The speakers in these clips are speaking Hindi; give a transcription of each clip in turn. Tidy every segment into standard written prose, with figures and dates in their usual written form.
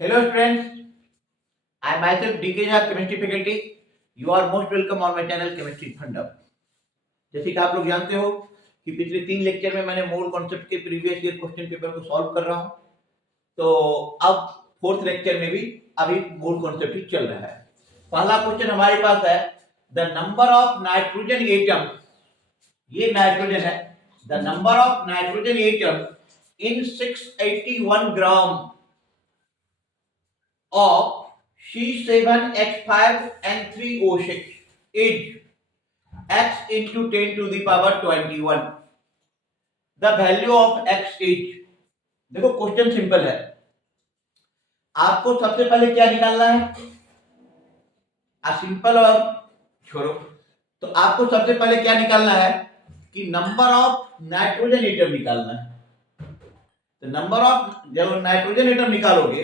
Hello friends, I myself DK Jha, chemistry faculty. You are most welcome on my channel Chemistry Fund Up. जैसे कि आप लोग जानते हो कि पिछले 3 लेक्चर में मैंने मोल कॉन्सेप्ट के प्रीवियस ईयर क्वेश्चन पेपर को सॉल्व कर रहा हूं, तो अब फोर्थ लेक्चर में भी अभी मोल कॉन्सेप्ट ही चल रहा है। पहला क्वेश्चन हमारे पास है the number of nitrogen atom, ये नाइट्रोजन है, the number of nitrogen atom in 681 gram of C7H5N3O6 is x into 10 to the power 21. The value of x is, देखो क्वेश्चन सिंपल है, आपको सबसे पहले क्या निकालना है, सिंपल और छोड़ो, तो आपको सबसे पहले क्या निकालना है कि नंबर ऑफ नाइट्रोजन एटम निकालना है। तो नंबर ऑफ, जब नाइट्रोजन एटम निकालोगे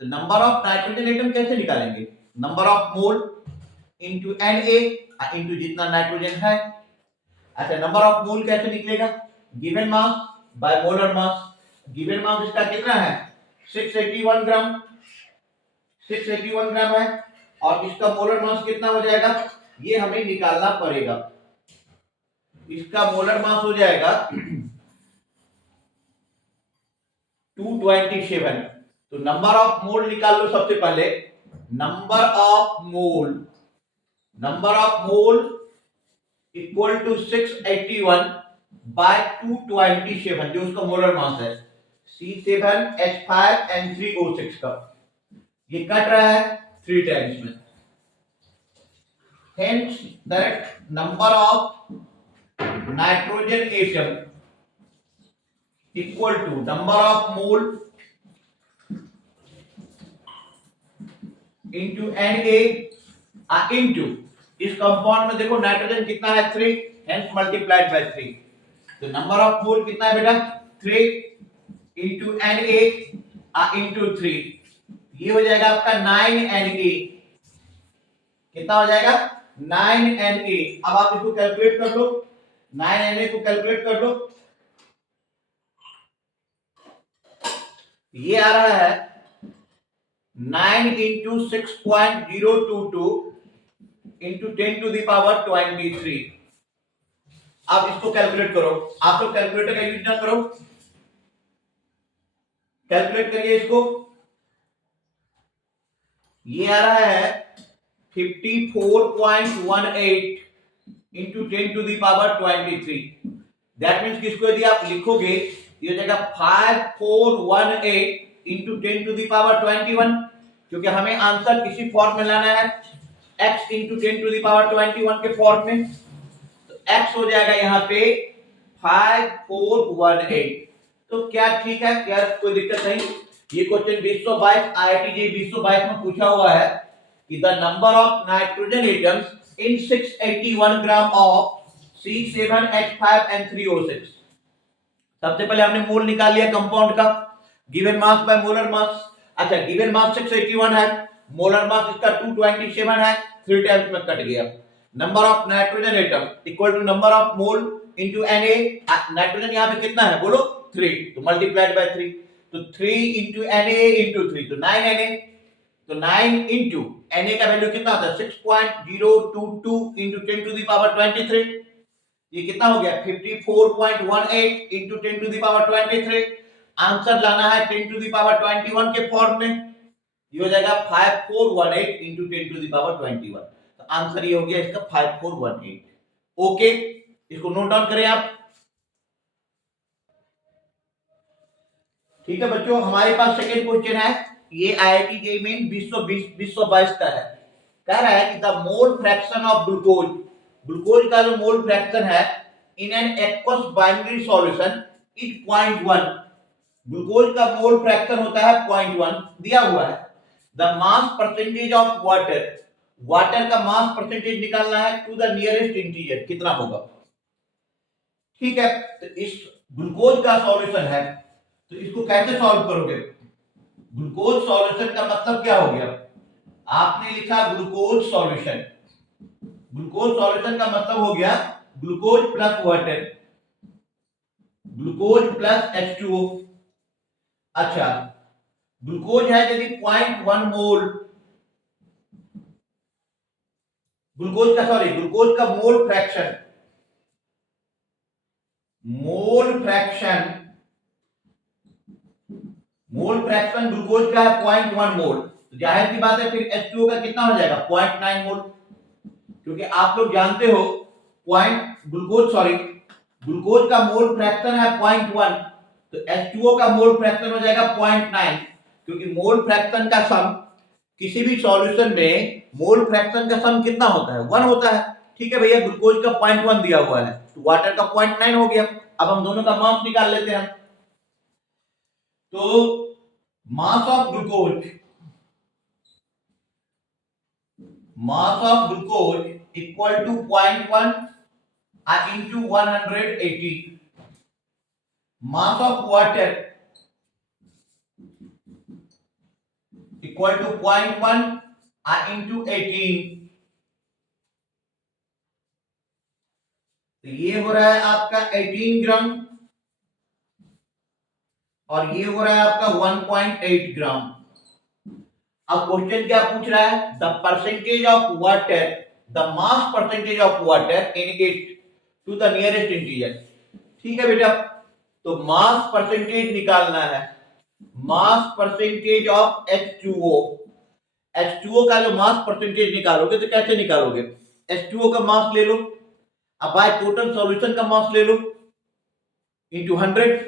तो नंबर ऑफ नाइट्रोजन एटम कैसे निकालेंगे, number of mole into Na into जितना नाइट्रोजन है। अच्छा, नंबर ऑफ मोल कैसे निकलेगा, given mass by molar mass. Given मास इसका कितना है 681 ग्राम, 681 ग्राम है, और इसका मोलर मास कितना हो जाएगा ये हमें निकालना पड़ेगा। इसका मोलर मास हो जाएगा 227। तो नंबर ऑफ मोल निकाल लो सबसे पहले, number of mole equal to 681 by 227, जो उसका मोलर मास है C7H5N3O6 का, ये कट रहा है 3 टाइम्स में। Hence that number of nitrogen atom equal to number of mole into Na into इस कंपाउंड में देखो नाइट्रोजन कितना है 3, हेंस मल्टीप्लाइड बाय 3। तो नंबर ऑफ मोल कितना है बेटा 3 into Na into 3, ये हो जाएगा आपका 9Na। कितना हो जाएगा 9Na। अब आप इसको कैलकुलेट कर लो, 9Na को कैलकुलेट कर लो, ये आ रहा है 9 into 6.022 into 10 to the power 23। आप इसको कैलकुलेट करो, आप लोग कैलकुलेटर का यूज ना करो, कैलकुलेट करिए इसको। ये आ रहा है 54.18 into 10 to the power 23। That means किसको यदि आप लिखोगे ये हो जाएगा 5418 into 10 to the power 21, क्योंकि हमें आंसर इसी फॉर्म में लाना है x into 10 to the power 21 के फॉर्म में। तो x हो जाएगा यहाँ पे 5418। तो क्या ठीक है, क्या कोई दिक्कत नहीं। ये क्वेश्चन 2022 IIT JEE 2022 में पूछा हुआ है कि the number of nitrogen atoms in 681 gram of C7H5N3O6। सबसे पहले हमने मोल निकाल लिया कंपाउंड का, given mass by molar mass. अच्छा, गिवन मास 681 है, मोलर मास इसका 227 है, 3 टाइम्स में कट गया। Number of nitrogen atom equal to number of mole into Na। Nitrogen यहां पे कितना है बोलो 3, तो मल्टीप्लाइड बाय 3, तो 3 into Na into 3, तो 9Na। तो 9 into Na का वैल्यू कितना आता है 6.022 into 10 to the power 23। ये कितना हो गया 54.18 into 10 to the power 23। Answer लाना है 10 to the power 21 के फॉर्म में, ये हो जाएगा 5418 into 10 to the power 21। तो आंसर ये हो गया इसका 5418। ओके, इसको नोट डाउन करें आप। ठीक है बच्चों, हमारे पास सेकेंड क्वेश्चन है, ये IIT JEE मेन 2022 का है। कह रहा है कि the mole fraction of glucose, glucose का जो मोल फ्रैक्शन है in an aqueous binary solution is 0.1। Glucose का मोल फ्रैक्शन होता है 0.1 दिया हुआ है। The mass percentage of water, water का मास परसेंटेज निकालना है टू द नियरेस्ट इंटीजर, कितना होगा। ठीक है, तो इस ग्लूकोज का सॉल्यूशन है, तो इसको कैसे सॉल्व करोगे। ग्लूकोज सॉल्यूशन का मतलब क्या हो गया, आपने लिखा ग्लूकोज सॉल्यूशन, ग्लूकोज सॉल्यूशन का मतलब हो गया glucose plus water, glucose plus H2O। अच्छा, ग्लूकोज है यदि 0.1 मोल, ग्लूकोज का मोल फ्रैक्शन ग्लूकोज का है 0.1 मोल, तो जाहिर सी बात है फिर H2O का कितना हो जाएगा 0.9 मोल, क्योंकि आप लोग जानते हो ग्लूकोज का मोल फ्रैक्शन है 0.1, तो H2O का मोल फ्रैक्शन हो जाएगा 0.9, क्योंकि मोल फ्रैक्शन का सम किसी भी सॉल्यूशन में मोल फ्रैक्शन का सम कितना होता है 1 होता है। ठीक है भैया, ग्लूकोज का 0.1 दिया हुआ है तो वाटर का 0.9 हो गया। अब हम दोनों का मास निकाल लेते हैं। तो mass of glucose equal to 0.1 into 180, mass of water equal to 0.1 into 18, तो ये हो रहा है आपका 18 ग्राम और ये हो रहा है आपका 1.8 ग्राम। अब क्वेश्चन क्या पूछ रहा है, the percentage of water, the mass percentage of water in it to the nearest integer. ठीक है बेटा, तो मास परसेंटेज निकालना है, मास परसेंटेज ऑफ H2O। H2O का जो मास परसेंटेज निकालोगे तो कैसे निकालोगे, H2O का मास ले लो, अब बाय टोटल सॉल्यूशन का मास ले लो इनटू 100,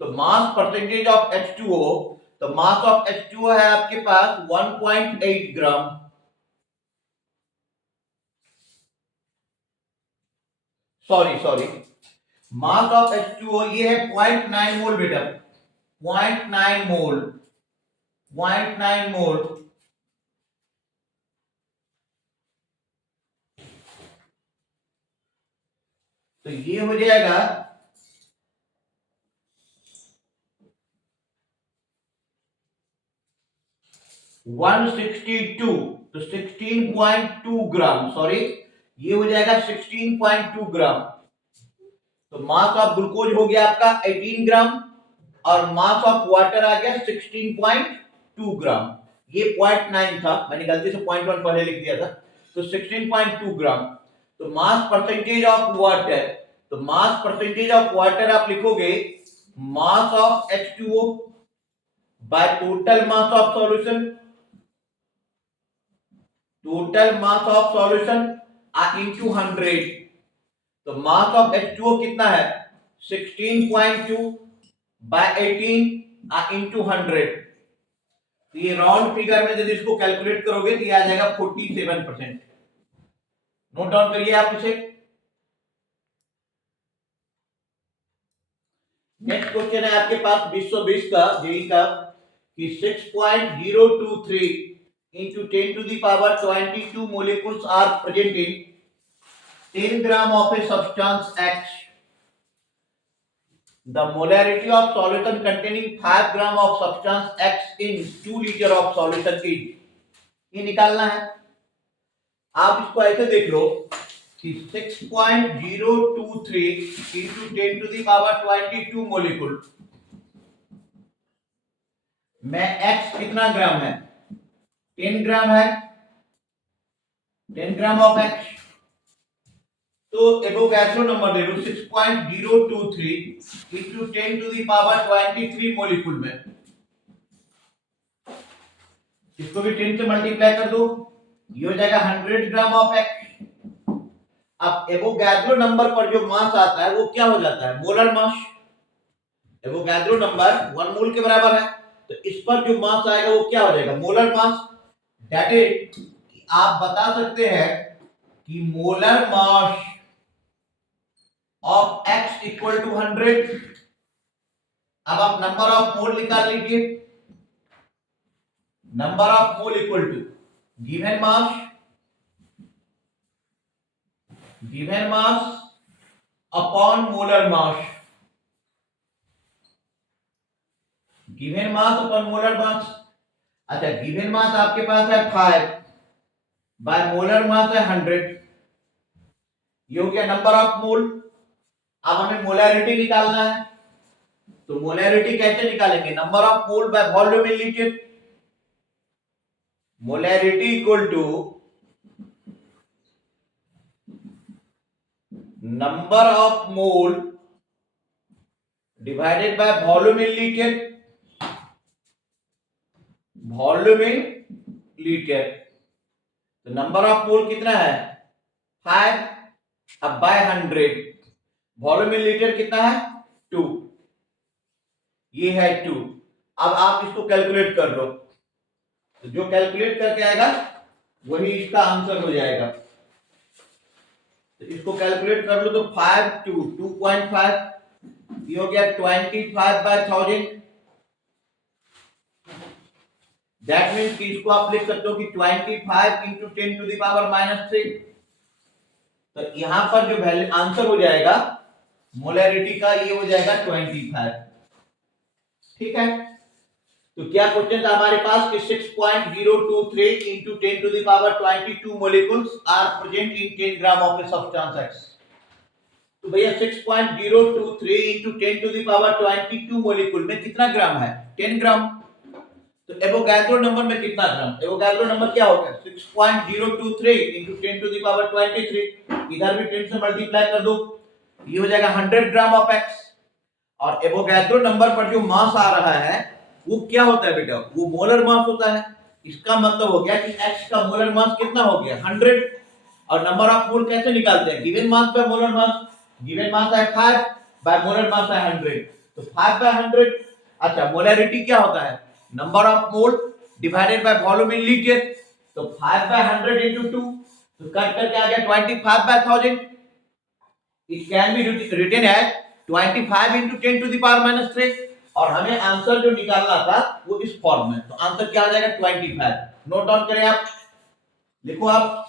तो मास परसेंटेज ऑफ H2O, तो मास ऑफ H2O है आपके पास 1.8 ग्राम, सॉरी मास ऑफ H2O ये है 0.9 मोल बेटा, 0.9 मोल, 0.9 मोल, तो ये हो जाएगा 162, तो 16.2 ग्राम, सॉरी ये हो जाएगा 16.2 ग्राम। तो मास ऑफ ग्लूकोज हो गया आपका 18 ग्राम और मास ऑफ वाटर आ गया 16.2 ग्राम। ये 0.9 था, मैंने गलती से 0.1 पहले लिख दिया था, तो 16.2 ग्राम। तो मास परसेंटेज ऑफ वाटर, तो मास परसेंटेज ऑफ वाटर आप लिखोगे mass of H2O by total mass of solution, total mass of solution into 100, तो मास ऑफ H2O कितना है 16.2 बाय 18 इनटू 100, तो ये राउंड फिगर में यदि इसको कैलकुलेट करोगे तो ये आ जाएगा 47%। नोट डाउन करिए आप इसे। नेक्स्ट क्वेश्चन है आपके पास 2020 का जेई का कि 6.023 into 10 to the power 22 molecules are present in 10 gram of a substance X. The molarity of solution containing 5 gram of substance X in 2 liter of solution is, ये निकालना है। आप इसको ऐसे देख लो कि 6.023 into 10 to the power 22 molecule में X कितना ग्राम है 10 ग्राम है, 10 ग्राम ऑफ X, तो एवोगैड्रो नंबर ले लो 6.023 into 10 to the power 23 molecule में, इसको भी 10 से मल्टीप्लाई कर दो, ये हो जाएगा 100 ग्राम ऑफ X। अब एवोगैड्रो नंबर पर जो मास आता है वो क्या हो जाता है मोलर मास, एवोगैड्रो नंबर 1 मोल के बराबर है, तो इस पर जो मास आएगा वो क्या हो जाएगा मोलर मास। दैट इज आप बता सकते हैं कि molar mass of X equal to 100। अब आप नंबर ऑफ मोल निकाल लीजिए, number of mole equal to given mass upon molar mass, given mass upon molar mass. अच्छा, गिवन मास आपके पास है 5 बाय मोलर मास है 100, ये हो गया नंबर ऑफ मोल। अब हमें मोलैरिटी निकालना है, तो मोलैरिटी कैसे निकालेंगे? Number of mole by volume in litre. Molarity equal to number of mole divided by volume in litre. Volume in litre, तो नंबर ऑफ मोल कितना है? 5 अब बाय 100, वॉल्यूम इन लीटर कितना है? 2, ये है 2। अब आप इसको कैलकुलेट कर लो, तो जो कैलकुलेट करके आएगा वही इसका आंसर हो जाएगा। तो इसको कैलकुलेट कर लो, तो 5 2 2.5, ये हो गया 25/1000। दैट मीन्स कि इसको आप लिख सकते हो कि 25 इंटू 10 टू द पावर -3। तो यहां पर जो वैल्यू आंसर हो जाएगा मोलैरिटी का, ये हो जाएगा 25। ठीक है, तो क्या क्वेश्चन था हमारे पास कि 6.023 into 10 to the power 22 molecules are present in 10 gram of a substance X. तो भैया 6.023 into 10 to the power 22 molecule में कितना ग्राम है? 10 ग्राम। तो एवोगाड्रो नंबर में कितना ग्राम? एवोगाड्रो नंबर क्या होगा? 6.023 इंटू 10 टू द पावर 23, इधर भी 10 से मल्टीप्लाई कर दो, ये हो जाएगा 100 ग्राम ऑफ एक्स। और एवोगाड्रो नंबर पर जो मास आ रहा है वो क्या होता है बेटा? वो मोलर मास होता है। इसका मतलब हो गया कि x का मोलर मास कितना हो गया? 100। और नंबर ऑफ मोल कैसे निकालते हैं? Given mass by molar mass. Given मास है 5 बाय मोलर मास है 100, तो 5 बाय 100। अच्छा, मोलैरिटी क्या होता है? Number of mole divided by volume in litre. तो 5 बाय 100 into 2, तो कट करके आ गया 25/1000। It can be written as 25 into 10 to the power -3। और हमें आंसर जो निकालना था वो इस फॉर्म में, तो आंसर क्या आ जाएगा? 25। नोट डाउन करें आप, लिखो आप।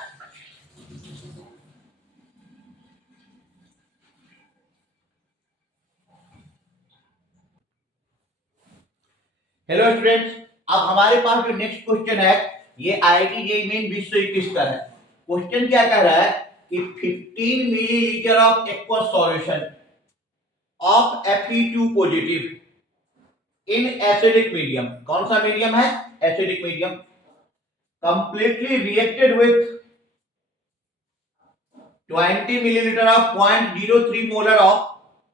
हेलो स्टूडेंट्स, अब हमारे पास जो नेक्स्ट क्वेश्चन है ये आईआईटी जेईई मेन 2021 का है। क्वेश्चन क्या कह रहा है कि 15 millilitre of aqueous solution of Fe2 positive in acidic medium. कौन सा मीडियम है? Acidic medium. Completely reacted with 20 milliliter of 0.03 molar of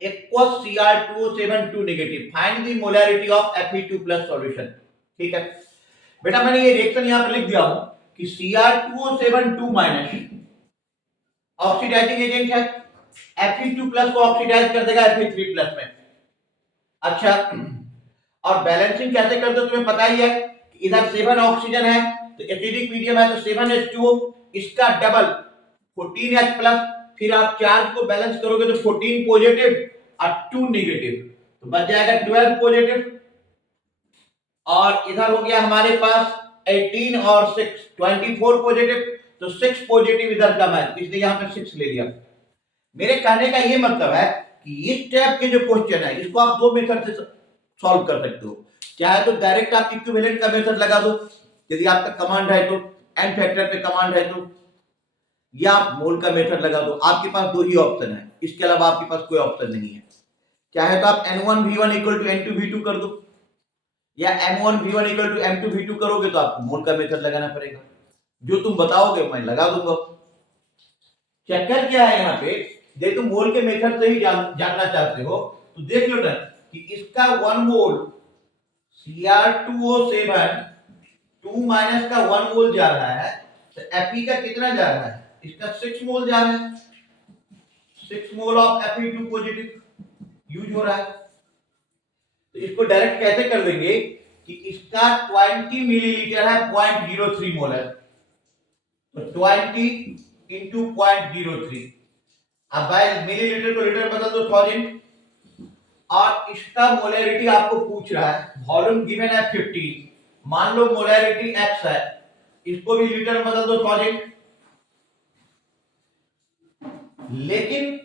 aqueous Cr2O7 negative. Find the molarity of Fe2 plus solution। ठीक है बेटा, मैंने ये रिएक्शन यहां पर लिख दिया हूं कि Cr2O7 माइनस ऑक्सीडाइजिंग एजेंट है, Fe2 प्लस को ऑक्सीडाइज कर देगा Fe3 प्लस में। अच्छा, और बैलेंसिंग कैसे करते हो तुम्हें पता ही है, इधर 7 ऑक्सीजन है तो एसिडिक मीडियम है तो 7H2O, इसका डबल 14H प्लस, फिर आप चार्ज को बैलेंस करोगे तो 14 पॉजिटिव और 2 नेगेटिव, तो बच जाएगा 12 पॉजिटिव। और इधर हो गया हमारे पास 18 और 6 24 पॉजिटिव, तो 6 पॉजिटिव इधर कम है इसलिए यहां पे 6 ले लिया। मेरे कहने का ये मतलब है कि इस टाइप के जो क्वेश्चन है इसको आप दो मेथड से सॉल्व कर सकते हो। चाहे तो डायरेक्ट आप इक्विवेलेंट का मेथड लगा दो यदि आपका कमांड है तो, एन फैक्टर पे कमांड है तो, या आप मोल का मेथड लगा दो। आपके पास दो ही ऑप्शन है, इसके अलावा आपके पास कोई ऑप्शन नहीं है। चाहे तो आप n1v1 = n2v2 कर दो, या m1v1 = m2v2 करोगे तो आपको मोल का मेथड लगाना पड़ेगा। जो तुम बताओगे मैं लगा दूंगा। चक्कर क्या है यहाँ पे, यदि तुम मोल के मेथड से ही जानना चाहते हो तो देख लो ना कि इसका 1 मोल Cr2O7 2 माइनस का 1 मोल जा रहा है, तो Fe का कितना जा रहा है? इसका 6 मोल जा रहा है। 6 mole of Fe2 positive use हो रहा है। तो इसको डायरेक्ट कैसे कर देंगे कि इसका 20 मिलीलीटर है 0.03 मोल है, तो 20 into 0.03, अब बाय मिलीलीटर को लीटर बदल दो 1000। और इसका मोलैरिटी आपको पूछ रहा है, वॉल्यूम गिवन है 15, मान लो मोलैरिटी x है, इसको भी लीटर में बदल दो 1000। लेकिन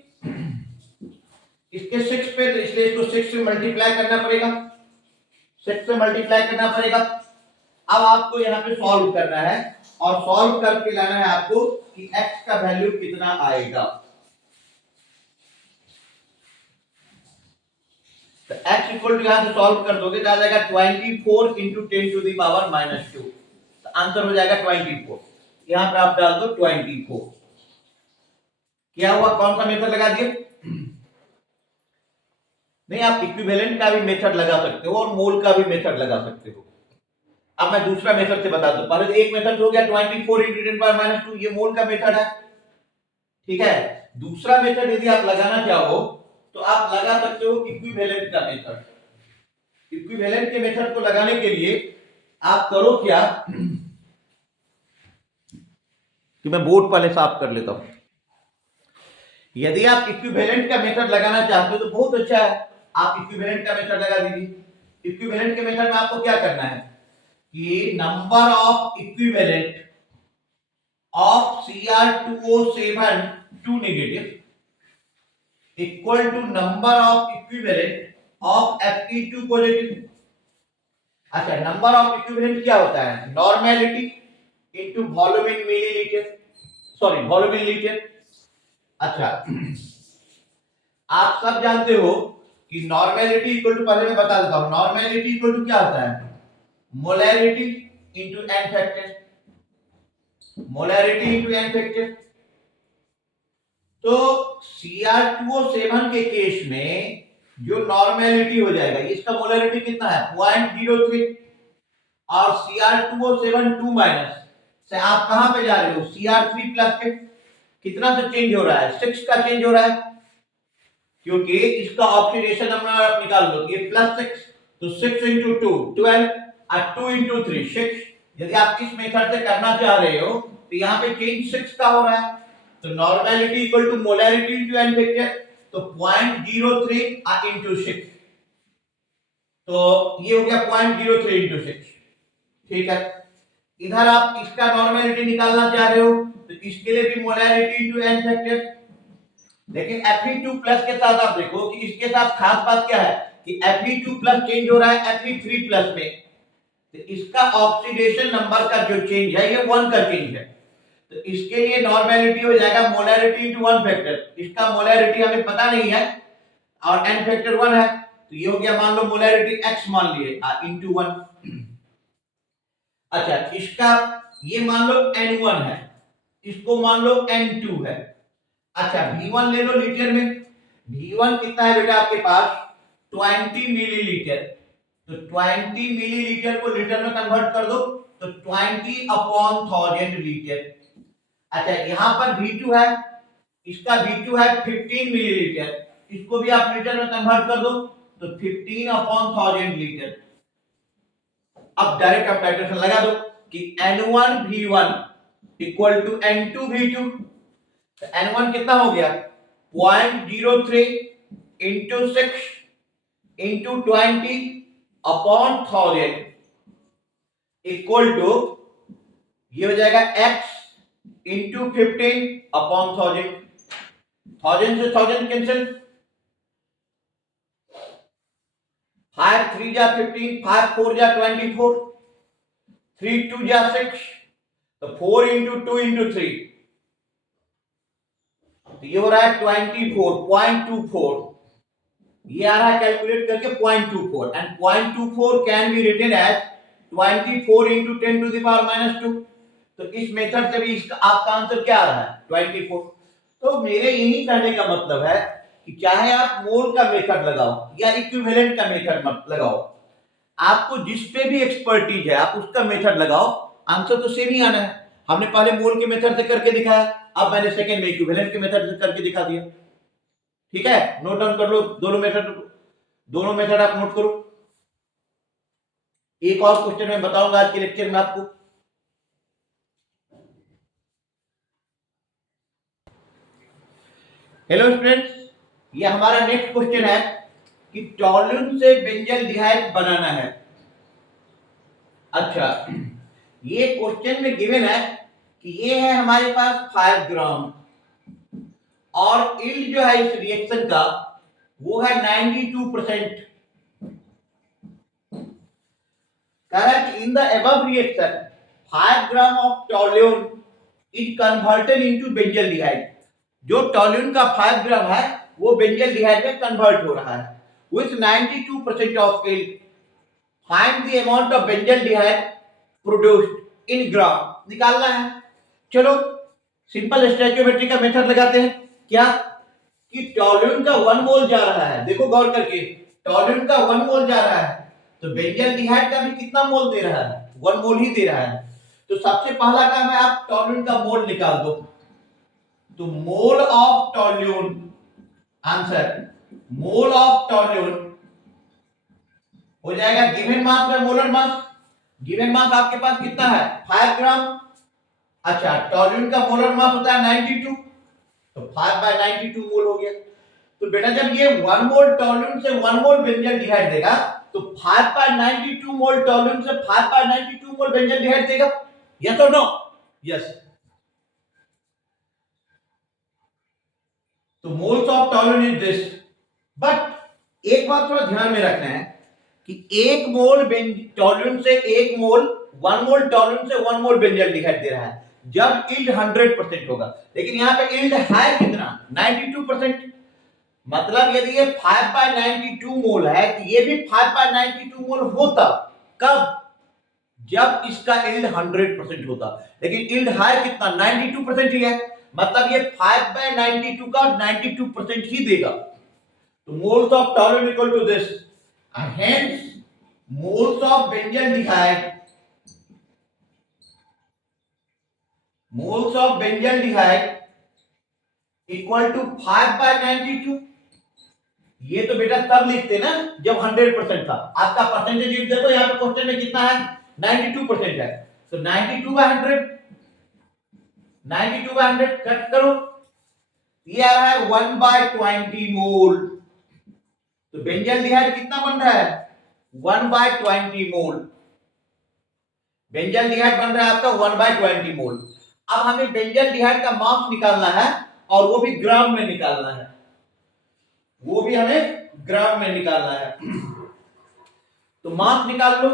इसके 6 पे, तो इसलिए इसको 6 से मल्टीप्लाई करना पड़ेगा, 6 से मल्टीप्लाई करना पड़ेगा। अब आपको यहाँ पे सॉल्व करना है और सॉल्व करके लाना है आपको कि x का वैल्यू कितना आएगा। तो x इक्वल टू यहां से सॉल्व कर दोगे तो आ जाएगा 24 इंटू 10 टू द पावर -2, तो आंसर हो जाएगा 24। यहां पर आप डाल दो 24। क्या हुआ, कौन सा मेथड लगा दिए? नहीं, आप इक्विवेलेंट का भी मेथड लगा सकते हो और मोल का भी मेथड लगा सकते हो। अब मैं दूसरा मेथड से बता दूं। पहले एक मेथड हो गया 24 इंटू 10 पावर -2, ये मोल का मेथड है, ठीक है। दूसरा मेथड यदि आप लगाना चाहो तो आप लगा सकते हो इक्विवेलेंट का मेथड। इक्विवेलेंट के मेथड को लगाने के लिए आप करो क्या कि मैं बोर्ड पहले साफ कर लेता हूं। यदि आप इक्विवेलेंट का मेथड लगाना चाहते हो तो बहुत अच्छा है, आप इक्विवेलेंट का मेथड लगा दीजिए। इक्विवेलेंट के मेथड में आपको क्या करना है कि number of equivalent of Cr2O7 2 negative equal to number of equivalent of Fe2 positive. अच्छा, नंबर ऑफ इक्विवेलेंट क्या होता है? Normality into volume in millilitre, sorry volume in litre. अच्छा, आप सब जानते हो कि नॉर्मेलिटी इक्वल टू, पहले मैं बता देता हूं, नॉर्मेलिटी इक्वल टू क्या होता है? Molarity into n factor, molarity into n factor. तो Cr2O7 के केस में जो नॉर्मेलिटी हो जाएगा, इसका मोलैरिटी कितना है? 0.03। और Cr2O7 2 माइनस से आप कहां पे जा रहे हो? Cr3 प्लस के कितना से चेंज हो रहा है? 6 का चेंज हो रहा है, क्योंकि इसका ऑक्सीडेशन नंबर निकाल लो, ये +6, तो 6 इंटू 2 12 और 2 इंटू 3 6। यदि आप इस मेथड से करना चाह रहे हो तो यहाँ पे चेंज 6 का हो रहा है, तो normality equal to molarity into n factor, तो 0.03 इंटू 6, तो ये हो गया 0.03 इंटू 6, ठीक है। इधर आप इसका नॉर्मेलिटी निकालना चाह रहे हो तो इसके लिए भी मोलैरिटी इनटू एन फैक्टर। लेकिन Fe2 प्लस के साथ आप देखो कि इसके साथ खास बात क्या है कि Fe2 प्लस चेंज हो रहा है Fe3 प्लस में, तो इसका ऑक्सीडेशन नंबर का जो चेंज है ये 1 का चेंज है, तो इसके लिए नॉर्मेलिटी हो जाएगा मोलैरिटी इनटू 1 फैक्टर। इसका मोलैरिटी हमें पता नहीं है और n फैक्टर 1 है, तो ये हो गया, मान लो मोलैरिटी x मान लिए इनटू 1। अच्छा, इसका ये मान लो n1 है, इसको मान लो n2 है। अच्छा, V1 ले लो लीटर में। V1 कितना है बेटा आपके पास? 20 मिलीलीटर, तो 20 मिलीलीटर को लीटर में कन्वर्ट कर दो तो 20/1000 लीटर। अच्छा, यहां पर V2 है, इसका V2 है 15 मिलीलीटर, इसको भी आप लीटर में कन्वर्ट कर दो तो 15/1000 लीटर। अब डायरेक्ट आप टाइट्रेशन लगा दो कि N1 V1 equal to N2 V2, तो N1 कितना हो गया? 0.03 इंटू 6 इंटू 20/1000 इक्वल टू, ये हो जाएगा x इंटू 15/1000। 1000 से 1000 कैंसिल, 5 3 जा 15, 5 4 जा 24, 3 2 जा 6, तो 4 इंटू 2 इंटू 3, तो ये हो रहा है 24.24। ये आ रहा है कैलकुलेट करके 0.24, and 0.24 can be written as 24 into 10 to the power -2। तो इस मेथड से भी इसका आपका आंसर क्या आ रहा है? 24। तो मेरे यही कहने का मतलब है कि चाहे आप मोल का मेथड लगाओ या इक्विवेलेंट का मेथड मत लगाओ, आपको जिस पे भी एक्सपर्टीज है आप उसका मेथड लगाओ, आंसर तो सेम ही आना है। हमने पहले मोल के मेथड से करके दिखाया, अब मैंने सेकंड में इक्विवेलेंट के मेथड से करके दिखा दिया, ठीक है। नोट डाउन कर लो दोनों मेथड आप नोट करो। एक और क्वेश्चन मैं बताऊंगा आज के लेक्चर में आपको। हेलो स्टूडेंट्स, ये हमारा नेक्स्ट क्वेश्चन है कि टॉल्यून से बेंजल्डिहाइड बनाना है। अच्छा, ये क्वेश्चन में गिवन है कि ये है हमारे पास 5 ग्राम और यील्ड जो है इस रिएक्शन का वो है 92%। कह रहा है कि in the above reaction 5 gram of टॉल्यून is converted into benzaldehyde. जो टॉल्यून का 5 ग्राम है वो बेंजल्डिहाइड में कन्वर्ट हो रहा है, with 92% of yield, find the amount of benzaldehyde produced in gram. निकालना है। चलो सिंपल स्टोइकियोमेट्री का मेथड लगाते हैं। क्या कि टॉल्यून का 1 मोल जा रहा है, देखो गौर करके, टॉल्यून का 1 मोल जा रहा है, तो बेंजल्डिहाइड का भी कितना मोल दे रहा है? 1 मोल ही दे रहा है। तो सबसे पहला काम है आप टॉल्यून का मोल निकाल दो। तो mole of टॉल्यून, answer mole of टॉल्यून हो जाएगा गिवन मास में मोलर मास। गिवन मास आपके पास कितना है? 5 ग्राम। अच्छा, टॉल्यून का मोलर मास होता है 92, तो 5/92 मोल हो गया। तो बेटा जब ये 1 मोल टॉल्यून से 1 मोल बेंजल्डिहाइड देगा, तो 5/92 मोल टॉल्यून से 5/92 मोल बेंजल्डिहाइड देगा। यस और नो? यस। तो moles of टॉल्यून is this. But एक बात थोड़ा ध्यान में रखना है कि 1 मोल टॉल्यून से 1 मोल 1 मोल टॉल्यून से 1 मोल बेंजल्डिहाइड दे रहा है जब यील्ड 100% होगा। लेकिन यहां पे यील्ड है कितना? 92%। मतलब यदि ये 5/92 मोल है तो ये भी 5/92 मोल होता। कब? जब इसका यील्ड 100% होता। लेकिन यील्ड है कितना? 92% ही है। मतलब ये 5/92 का 92% ही देगा। तो moles of toluene equal to this, hence moles of benzaldehyde, moles of benzaldehyde equal to 5/92। ये तो बेटा तब लिखते ना जब 100% था। आपका परसेंटेज देखो यहाँ पे क्वेश्चन में कितना है? 92% है। तो 92/100, 92/100 कट करो, ये आ रहा है 1/20 मोल। तो बेंजल्डिहाइड कितना बन रहा है? 1/20 मोल। बेंजल्डिहाइड बन रहा है आपका 1/20 मोल। अब हमें बेंजल्डिहाइड का मास निकालना है और वो भी ग्राम में निकालना है, वो भी हमें ग्राम में निकालना है। तो मास निकाल लो।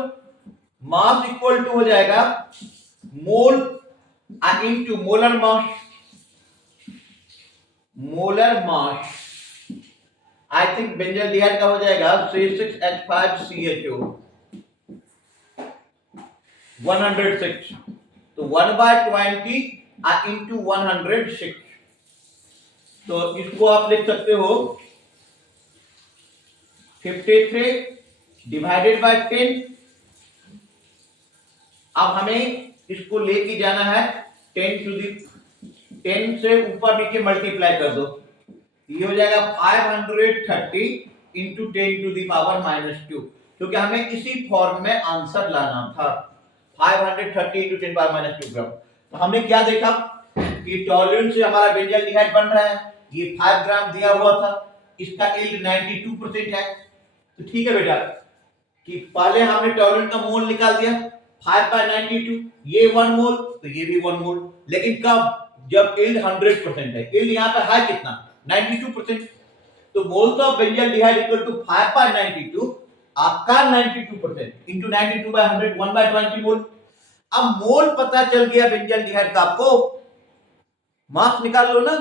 मास इक्वल टू हो जाएगा mole into molar mass. Molar mass I think benzaldehyde का हो जाएगा C6H5CHO 106। तो 1/20 इनटू 106। तो इसको आप लिख सकते हो 53 डिवाइडेड बाय 10। अब हमें इसको लेके जाना है 10 से ऊपर नीचे मल्टीप्लाई कर दो। ये हो जाएगा 530 इंटू 10⁻⁻², क्योंकि हमें इसी फॉर्म में आंसर लाना था। 530 इंटू 10⁻² ग्राम। तो हमने क्या देखा कि टॉल्यून से हमारा बेंजल्डिहाइड बन रहा है, ये 5 ग्राम दिया हुआ था, इसका यील्ड 92% है। तो ठीक है बेटा कि पहले हमने टॉल्यून का मोल निकाल दिया 5/92, ये 1 मोल तो ये भी 1 मोल। लेकिन कब? जब यील्ड 100% है। यील्ड यहाँ पे है कितना? 92%। तो moles of benzaldehyde equal to 5/92, आपका 92% इंटू 92/100 1/20 मोल। अब मोल पता चल गया बेंजल्डिहाइड का, आपको मास निकाल लो ना।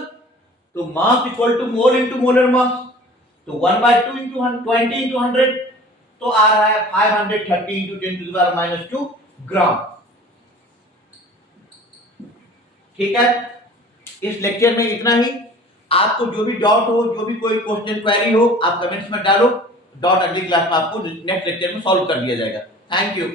तो mass equal to mole into molar mass. तो 1/2 इंटू 20 इंटू 100 तो आ रहा है 530 इंटू 10⁻² ग्राम। ठीक है, इस लेक्चर में इतना ही। आपको जो भी डाउट हो, जो भी कोई क्वेश्चन क्वेरी हो, आप कमेंट्स में डालो। डाउट अगली क्लास में आपको नेक्स्ट लेक्चर में सॉल्व कर दिया जाएगा। Thank you.